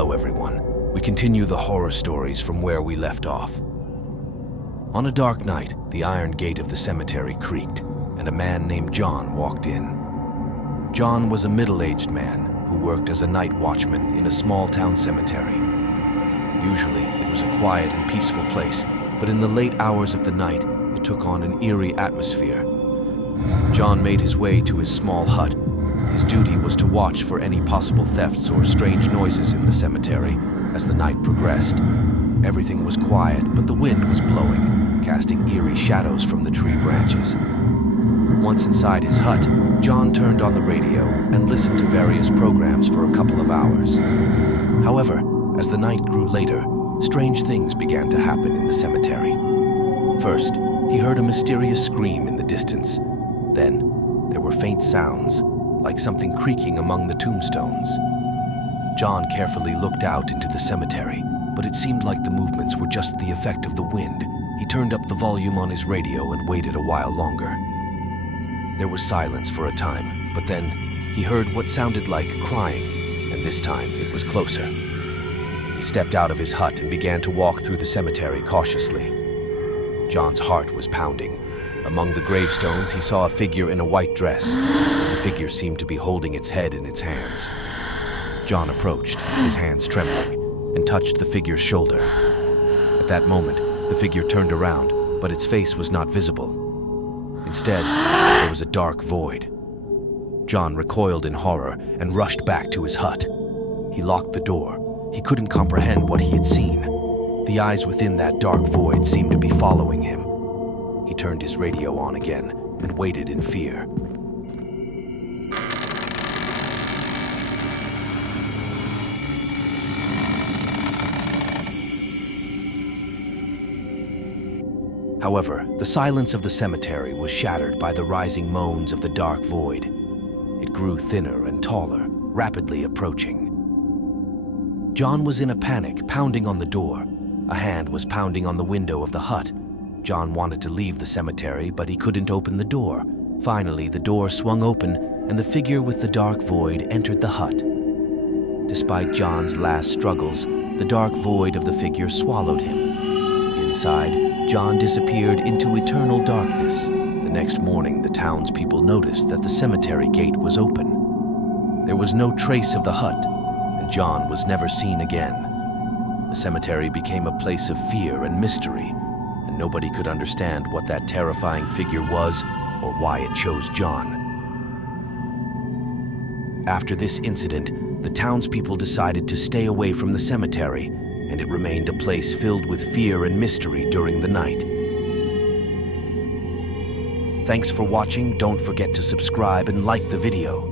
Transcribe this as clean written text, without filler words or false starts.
Hello everyone. We continue the horror stories from where we left off. On a dark night, the iron gate of the cemetery creaked, and a man named John walked in. John was a middle-aged man who worked as a night watchman in a small-town cemetery. Usually, it was a quiet and peaceful place, but in the late hours of the night, it took on an eerie atmosphere. John made his way to his small hut. His duty was to watch for any possible thefts or strange noises in the cemetery as the night progressed. Everything was quiet, but the wind was blowing, casting eerie shadows from the tree branches. Once inside his hut, John turned on the radio and listened to various programs for a couple of hours. However, as the night grew later, strange things began to happen in the cemetery. First, he heard a mysterious scream in the distance. Then, there were faint sounds, like something creaking among the tombstones. John carefully looked out into the cemetery, but it seemed like the movements were just the effect of the wind. He turned up the volume on his radio and waited a while longer. There was silence for a time, but then he heard what sounded like crying, and this time it was closer. He stepped out of his hut and began to walk through the cemetery cautiously. John's heart was pounding. Among the gravestones, he saw a figure in a white dress. The figure seemed to be holding its head in its hands. John approached, his hands trembling, and touched the figure's shoulder. At that moment, the figure turned around, but its face was not visible. Instead, there was a dark void. John recoiled in horror and rushed back to his hut. He locked the door. He couldn't comprehend what he had seen. The eyes within that dark void seemed to be following him. He turned his radio on again and waited in fear. However, the silence of the cemetery was shattered by the rising moans of the dark void. It grew thinner and taller, rapidly approaching. John was in a panic, pounding on the door. A hand was pounding on the window of the hut. John wanted to leave the cemetery, but he couldn't open the door. Finally, the door swung open, and the figure with the dark void entered the hut. Despite John's last struggles, the dark void of the figure swallowed him. Inside, John disappeared into eternal darkness. The next morning, the townspeople noticed that the cemetery gate was open. There was no trace of the hut, and John was never seen again. The cemetery became a place of fear and mystery, and nobody could understand what that terrifying figure was or why it chose John. After this incident, the townspeople decided to stay away from the cemetery, and it remained a place filled with fear and mystery during the night. Thanks for watching. Don't forget to subscribe and like the video.